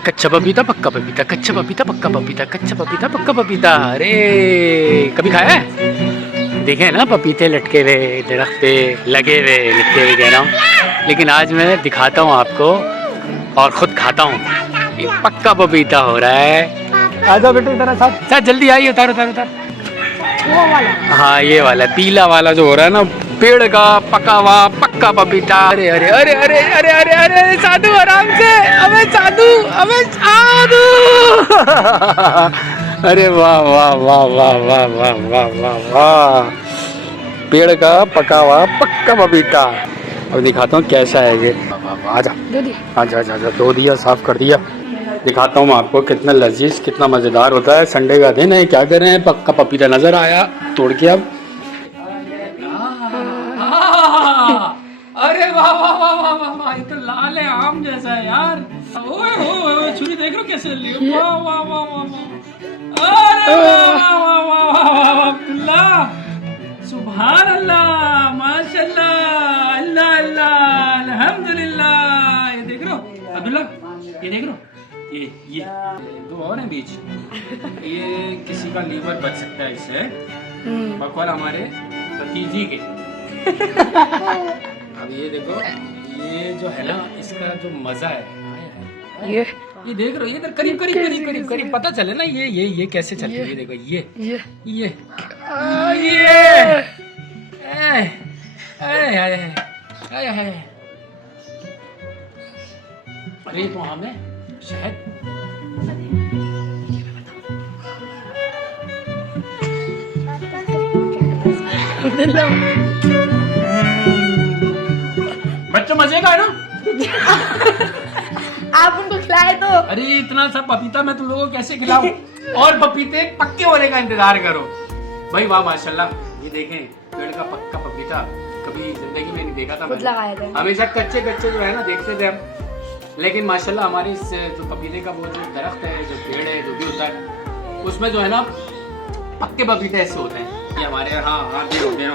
कच्चा पपीता पक्का पपीता, कच्चा पपीता पक्का पपीता, कच्चा पपीता पक्का पपीता। अरे कभी खाया है? देखे ना पपीते लटके हुए दरख्त पे लगे हुए, लिखते हुए कह रहा हूँ, लेकिन आज मैं दिखाता हूँ आपको और खुद खाता हूँ। ये पक्का पपीता हो रहा है। आ जाओ बेटे इधर, साथ जल्दी आइए, उतार उतार उतार। वो वाला? हाँ ये वाला पीला वाला जो हो रहा है ना, पेड़ का पका हुआ पक्का पपीता। अरे अरे अरे अरे अरे अरे अरे साधु आराम से, अबे साधु, अबे साधु। अरे वाह वाह वाह वाह वाह वाह वाह वाह वाह, पेड़ का पका हुआ पक्का पपीता। अब दिखाता हूँ कैसा है ये। आजा आजा आजा आजा, धो दिया, साफ कर दिया। दिखाता हूँ मैं आपको कितना लजीज, कितना मज़ेदार होता है। संडे का दिन है, क्या कर रहे हैं, पक्का पपीता नज़र आया, तोड़ के अब। अरे वाह वाह वाह वाह वाह वाह, ये तो लाल है, आम जैसा है यार। ओए ओए छुरी देख रहे हो कैसे चल रही है। वाह वाह वाह वाह वाह, अरे वाह वाह वाह वाह वाह, अब्दुल्ला सुभान अल्लाह, माशाल्लाह, अल्लाह अल्लाह, अल्हम्दुलिल्लाह। ये देख रहे हो अब्दुल्ला, ये देख रहे हो, ये दो और हैं बीच। ये किसी का लीवर बच सकता है इससे, बकौल हमारे भतीजी के। अब ये देखो, ये जो है ना, इसका जो मजा है, ये देख रहे हो, ये इधर करीब करीब करीब करीब करीब पता चले ना ये कैसे चल रही है। ये देखो, ये अरे तो हमें शहद बच्चों मजे का है ना। आप उनको खिलाए तो। अरे इतना सा पपीता मैं तुम लोगों को कैसे खिलाऊं, और पपीते पक्के होने का इंतजार करो भाई। वाह माशाल्लाह, ये देखें पेड़ का पक्का पपीता, कभी जिंदगी में नहीं देखा था मैंने। हमेशा कच्चे कच्चे जो है ना देखते थे हम, लेकिन माशाल्लाह हमारी इस जो पपीते का वो जो दरख्त है, जो पेड़ है, जो भी होता है, उसमें जो है ना पक्के पपीते ऐसे होते हैं। ये हमारे यहाँ आगे होते हैं।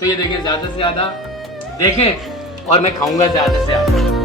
तो ये देखें, ज्यादा से ज्यादा देखें और मैं खाऊंगा ज्यादा से ज्यादा।